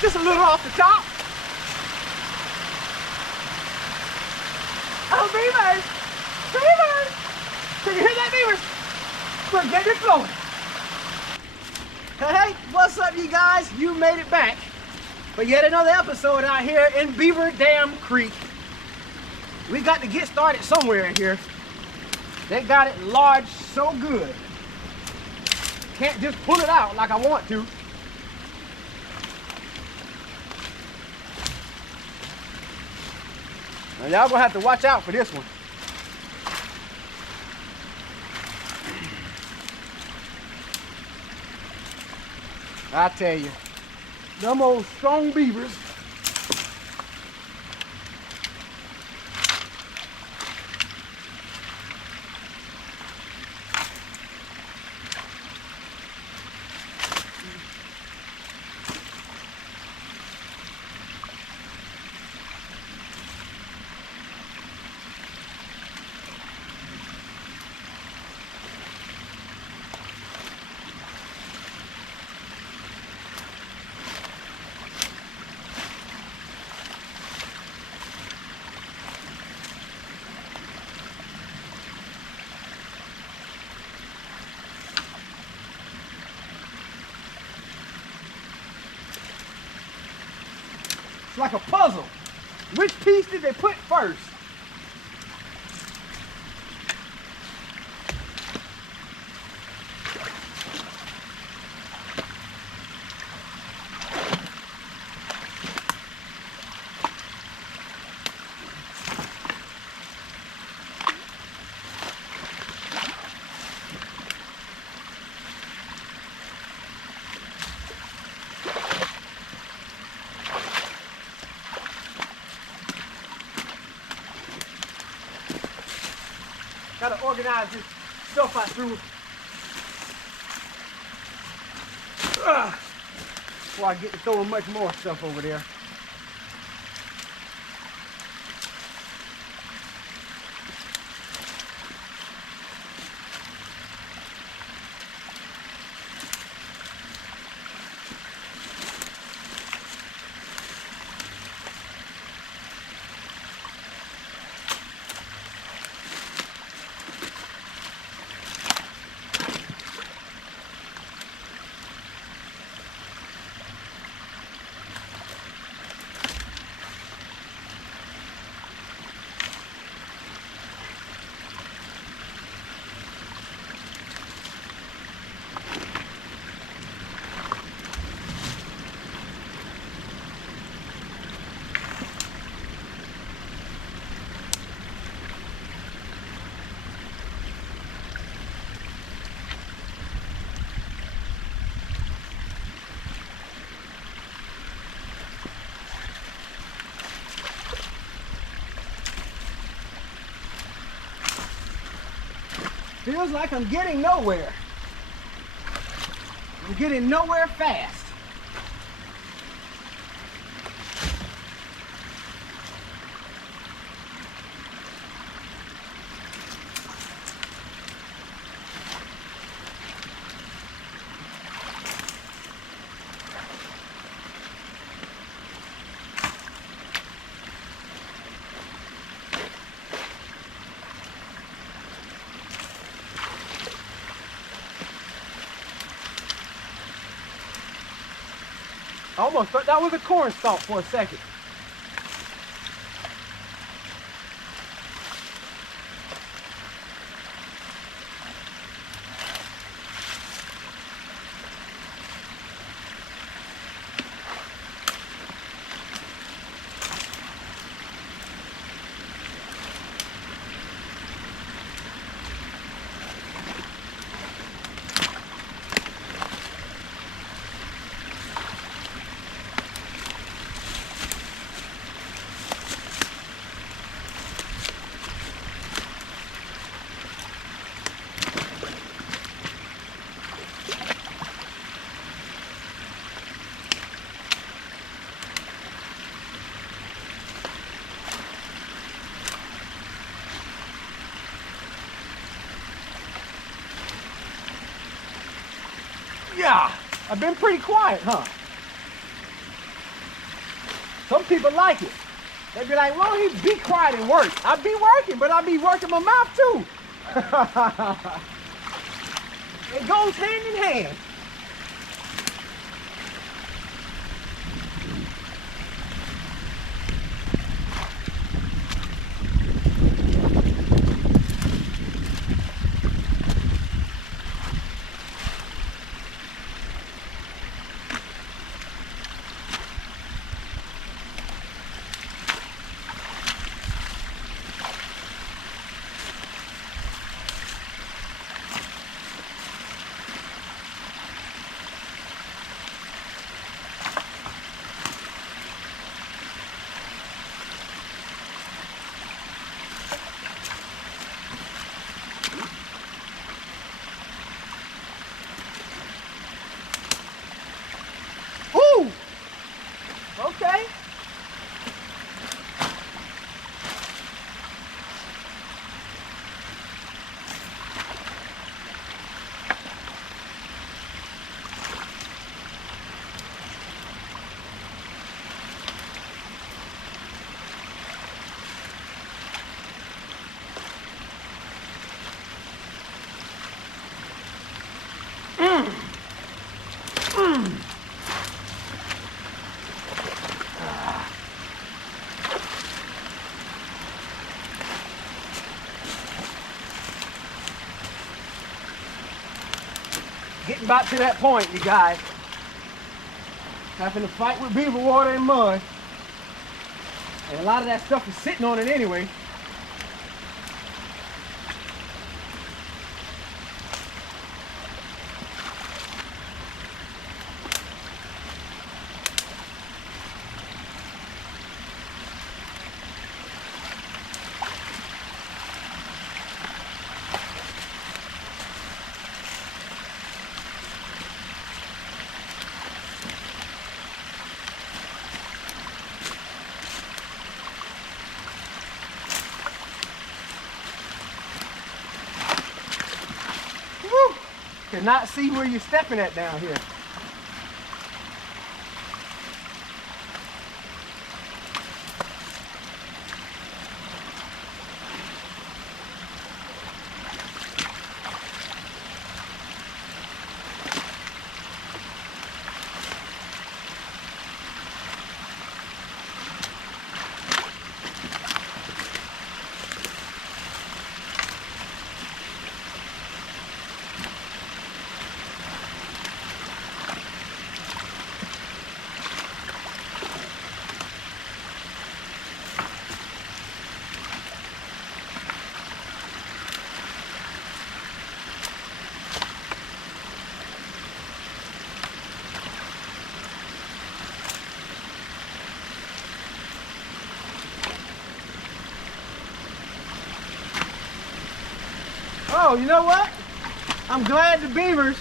Just a little off the top. Oh, beavers! Beavers! Can you hear that, beavers? We're getting it flowing. Hey, what's up, you guys? You made it back for yet another episode out here in Beaver Dam Creek. We got to get started somewhere in here. They got it large so good. Can't just pull it out like I want to. Now y'all gonna have to watch out for this one. I tell you, them old strong beavers. It's like a puzzle. Which piece did they put first? Gotta organize this stuff I threw before I get to throwing much more stuff over there. Feels like I'm getting nowhere. I'm getting nowhere fast. I almost thought that was a corn stalk for a second. Yeah, I've been pretty quiet, huh? Some people like it. They be like, well, he be quiet and work. I be working, but I be working my mouth too. It goes hand in hand. Okay. Getting back to that point, you guys. Having to fight with beaver water and mud. And a lot of that stuff is sitting on it anyway. Cannot see where you're stepping at down here. Oh, you know what? I'm glad the beavers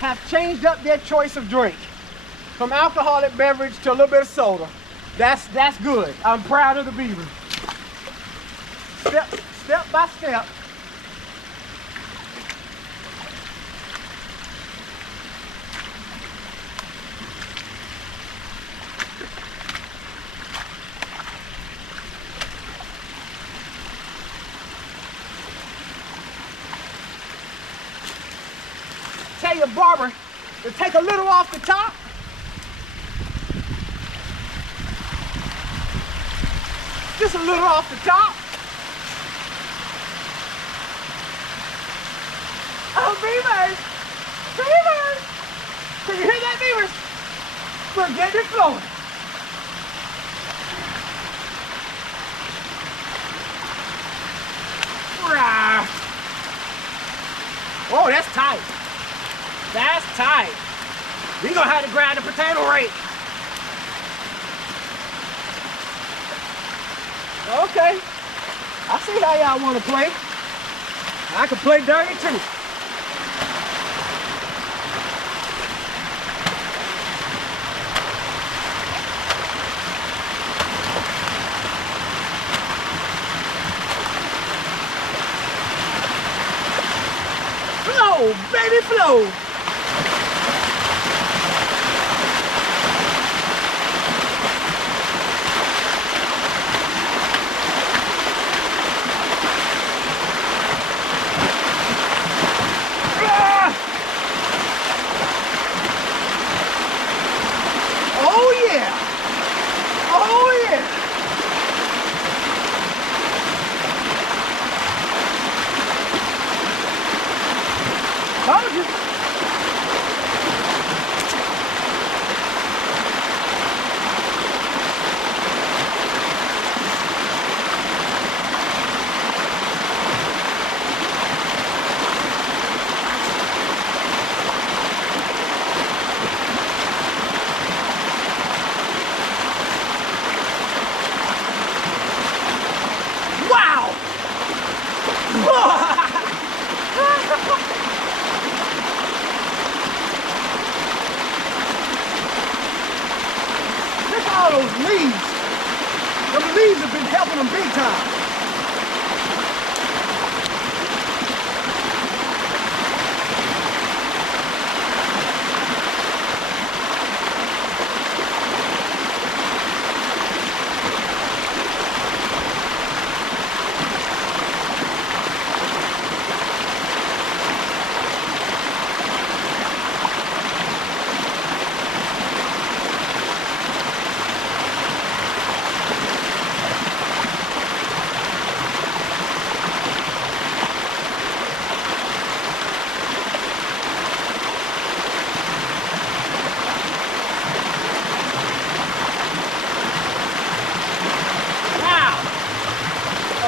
have changed up their choice of drink from alcoholic beverage to a little bit of soda. That's good. I'm proud of the beavers. Step by step. Tell your barber to take a little off the top. Just a little off the top. Oh, beavers! Beavers! Can you hear that, beavers? We're getting it flowing. Rah. Oh, that's tight. That's tight. We're gonna have to grab the potato rake. Okay. I see how y'all wanna play. I can play dirty too. Flow, baby, flow. all those leaves. The leaves have been helping them big time.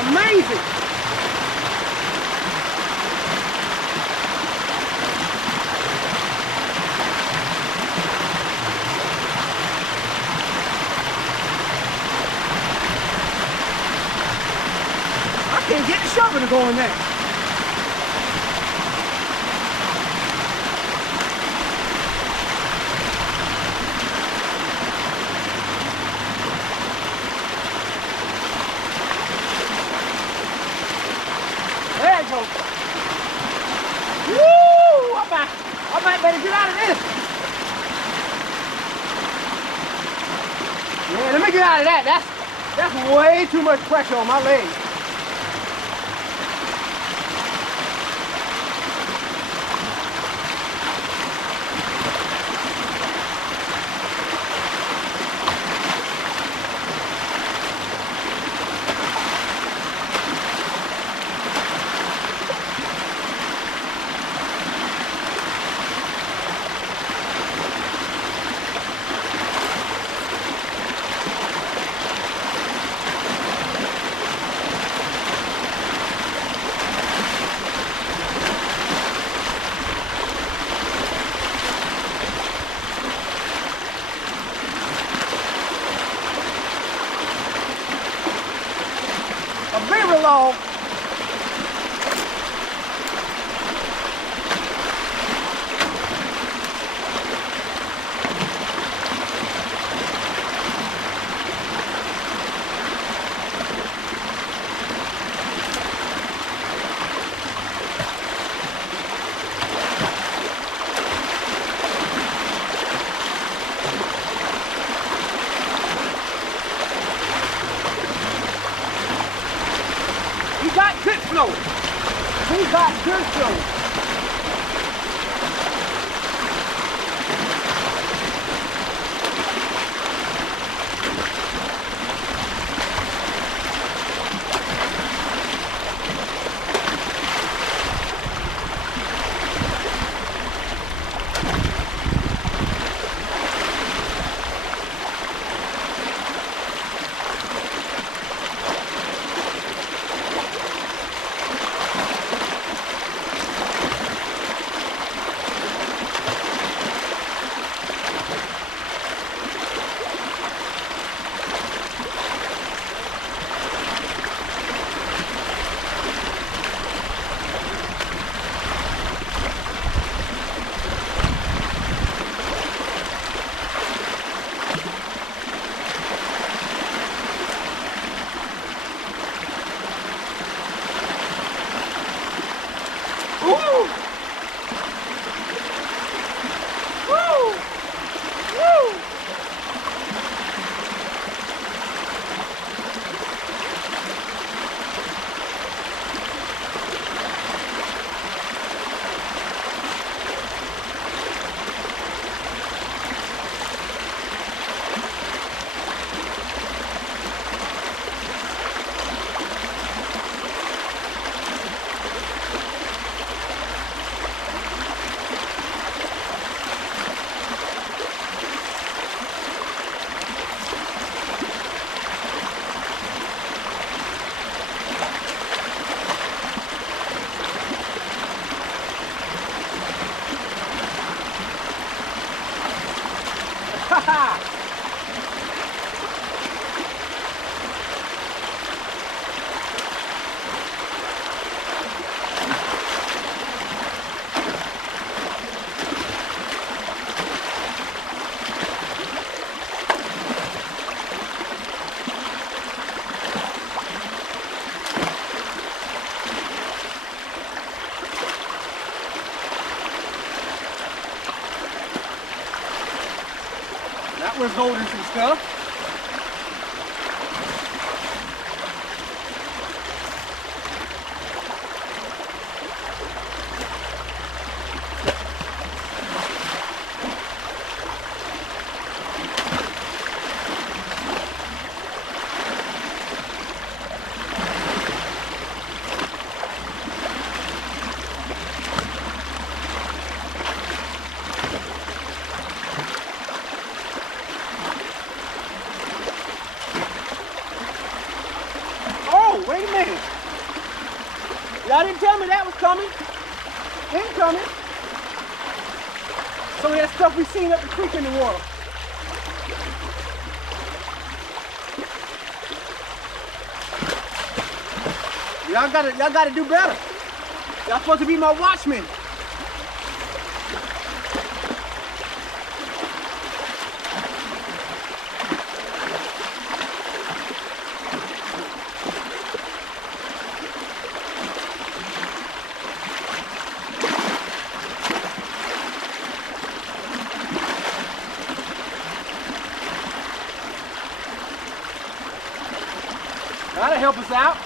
Amazing! I can't get the shovel to go in there. There it goes. Woo! I might better get out of this. Yeah, let me get out of that. That's way too much pressure on my legs. A beaver log. He got good flow. He got good flow. That was holding some stuff. Wait a minute. Y'all didn't tell me that was coming. Incoming. Some of that stuff we seen up the creek in the water. Y'all gotta do better. Y'all supposed to be my watchmen. That'll help us out.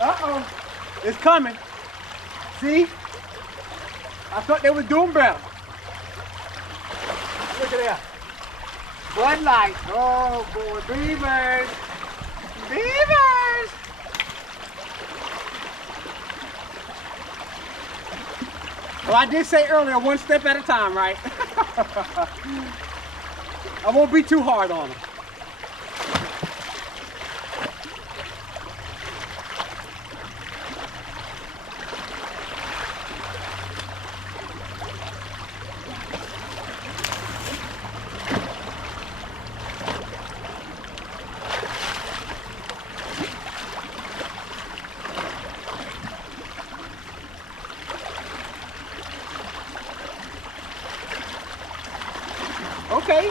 Uh-oh. It's coming. See? I thought they were doing better. Look at that. Floodlights. Oh boy, beavers. Beavers! Well, I did say earlier, one step at a time, right? I won't be too hard on them. Okay.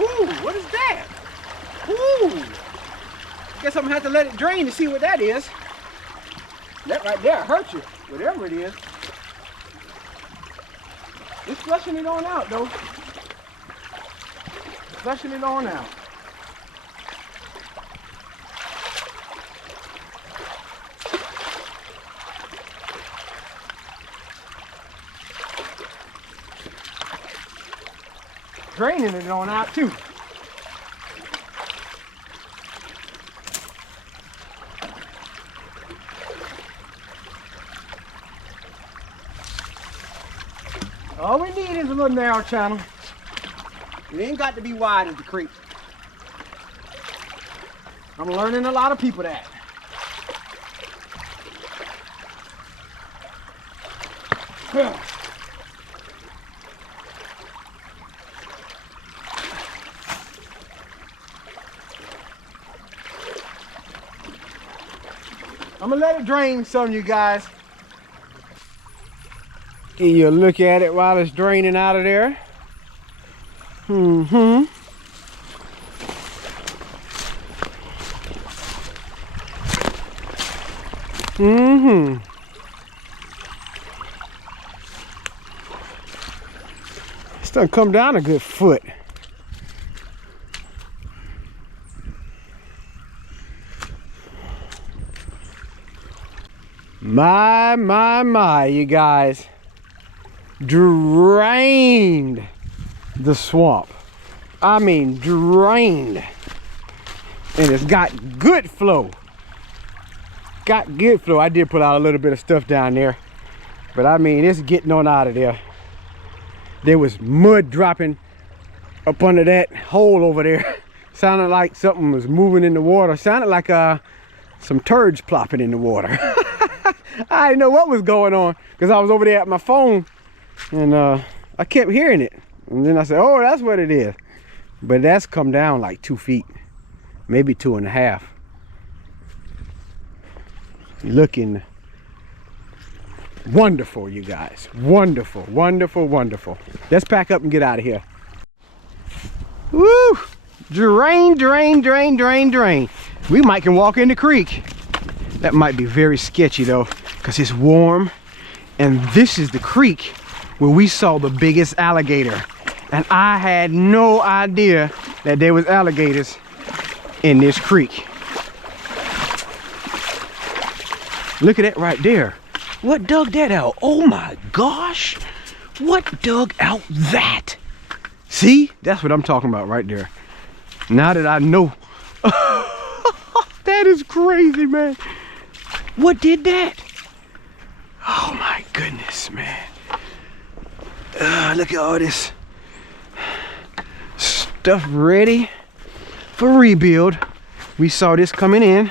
Ooh, what is that? Ooh. Guess I'm gonna have to let it drain to see what that is. That right there hurt you, whatever it is. It's flushing it on out though. Flushing it on out. Draining it on out too. All we need is a little narrow channel. It ain't got to be wide as the creek. I'm learning a lot of people that. I'm gonna let it drain some, you guys. Give you a look at it while it's draining out of there. Mm-hmm. Mm-hmm. It's done come down a good foot. My, you guys. Drained the swamp. I mean, drained. And it's got good flow. Got good flow. I did put out a little bit of stuff down there. But I mean, it's getting on out of there. There was mud dropping up under that hole over there. Sounded like something was moving in the water. Sounded like some turds plopping in the water. I didn't know what was going on because I was over there at my phone and I kept hearing it. And then I said, oh, that's what it is. But that's come down like 2 feet, maybe 2.5. Looking wonderful, you guys. Wonderful, wonderful, wonderful. Let's pack up and get out of here. Woo! Drain, drain, drain, drain, drain. We might can walk in the creek. That might be very sketchy though, because it's warm. And this is the creek where we saw the biggest alligator. And I had no idea that there was alligators in this creek. Look at that right there. What dug that out? Oh my gosh. What dug out that? See? That's what I'm talking about right there. Now that I know. That is crazy, man. What did that? Oh my goodness, man. Look at all this stuff ready for rebuild. We saw this coming in.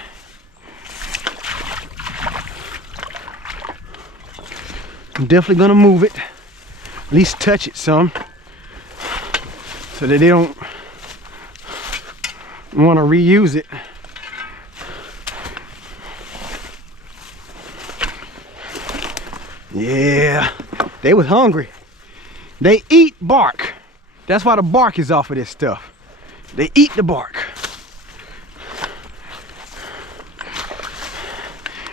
I'm definitely gonna move it, at least touch it some, so that they don't want to reuse it. Yeah, they was hungry. They eat bark. That's why the bark is off of this stuff. They eat the bark.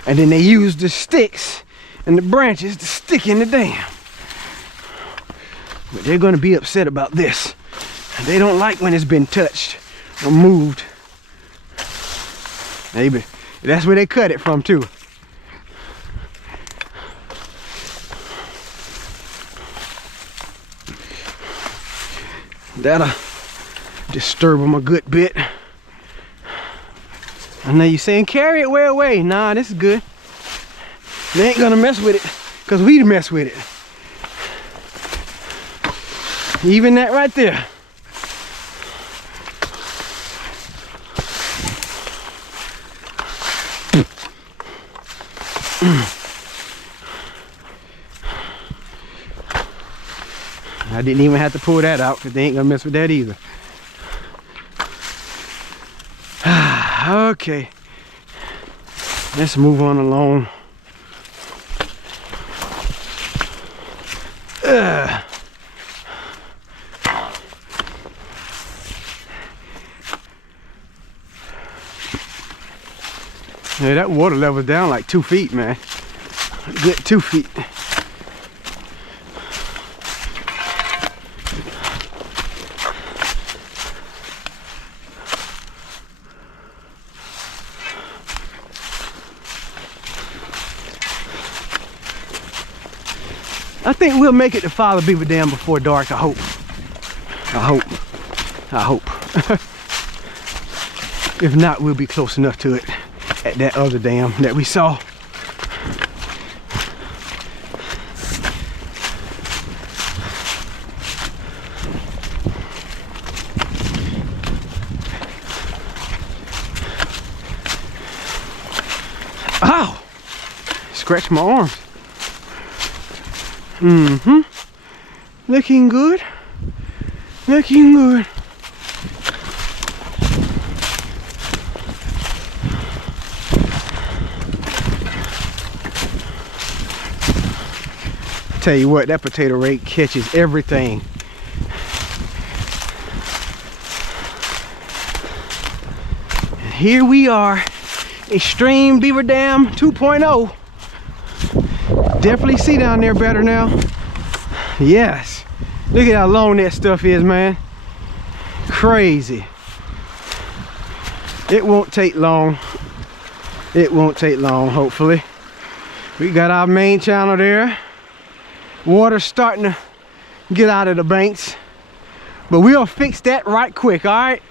And then they use the sticks and the branches to stick in the dam. But they're gonna be upset about this. They don't like when it's been touched or moved. Maybe that's where they cut it from too. That'll disturb them a good bit. I know you're saying carry it way away. Nah, this is good. They ain't gonna mess with it because we mess with it. Even that right there. I didn't even have to pull that out because they ain't gonna mess with that either. Okay, let's move on along. Yeah, that water level's down like 2 feet, man. A good 2 feet. I think we'll make it to Father Beaver Dam before dark, I hope. I hope. I hope. If not, we'll be close enough to it at that other dam that we saw. Ow! Scratched my arms. Mm-hmm. Looking good. Looking good. Tell you what, that potato rake catches everything. And here we are, Extreme Beaver Dam 2.0. Definitely see down there better now. Yes. Look at how long that stuff is, man. Crazy. It won't take long. It won't take long, hopefully. We got our main channel there. Water's starting to get out of the banks. But we'll fix that right quick, all right?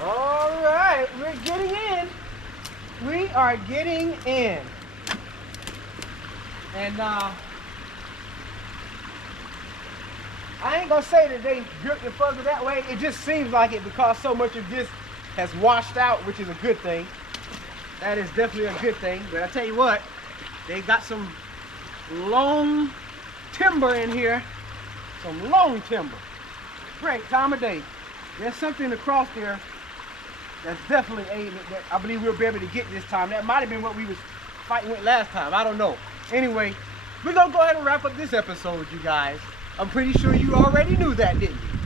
All right, we're getting in. We are getting in. And I ain't gonna say that they built it further that way. It just seems like it because so much of this has washed out, which is a good thing. That is definitely a good thing. But I tell you what, they got some long timber in here. Some long timber. Great time of day. There's something across there That's definitely aiming that I believe we'll be able to get this time. That might have been what we was fighting with last time. I don't know. Anyway, we're gonna go ahead and wrap up this episode, you guys. I'm pretty sure you already knew that, didn't you?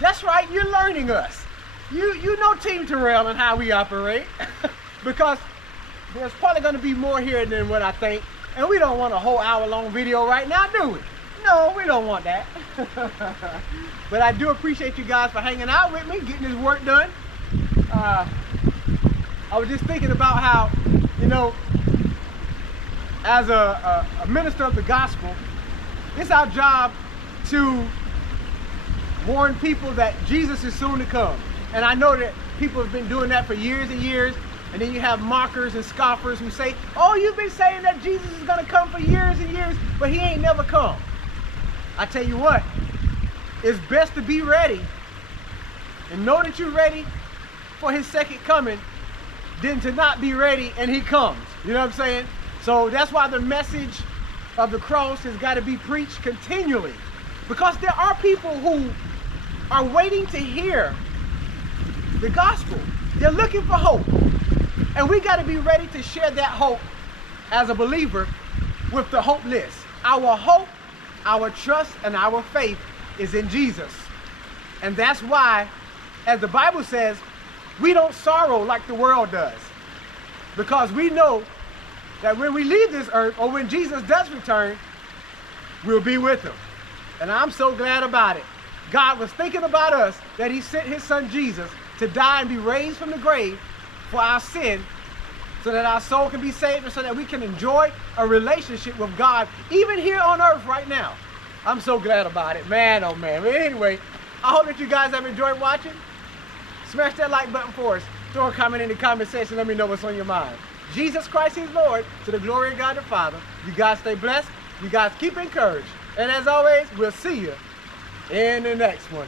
That's right, you're learning us. You know Team Terrell and how we operate. Because there's probably gonna be more here than what I think. And we don't want a whole hour-long video right now, do we? No, we don't want that. But I do appreciate you guys for hanging out with me, getting this work done. I was just thinking about how, you know, as a minister of the gospel, it's our job to warn people that Jesus is soon to come. And I know that people have been doing that for years and years. And then you have mockers and scoffers who say, oh, you've been saying that Jesus is going to come for years and years, but he ain't never come. I tell you what, it's best to be ready and know that you're ready for his second coming than to not be ready and he comes. You know what I'm saying? So that's why the message of the cross has got to be preached continually, because there are people who are waiting to hear the gospel. They're looking for hope. And we got to be ready to share that hope as a believer with the hopeless. Our hope, our trust, and our faith is in Jesus. And that's why, as the Bible says, we don't sorrow like the world does. Because we know that when we leave this earth, or when Jesus does return, we'll be with him. And I'm so glad about it. God was thinking about us, that he sent his son Jesus to die and be raised from the grave for our sin, so that our soul can be saved and so that we can enjoy a relationship with God even here on earth right now. I'm so glad about it, man, oh man. But anyway, I hope that you guys have enjoyed watching. Smash that like button for us. Throw a comment in the comment section. Let me know what's on your mind. Jesus Christ is Lord, to the glory of God the Father. You guys stay blessed. You guys keep encouraged. And as always, we'll see you in the next one.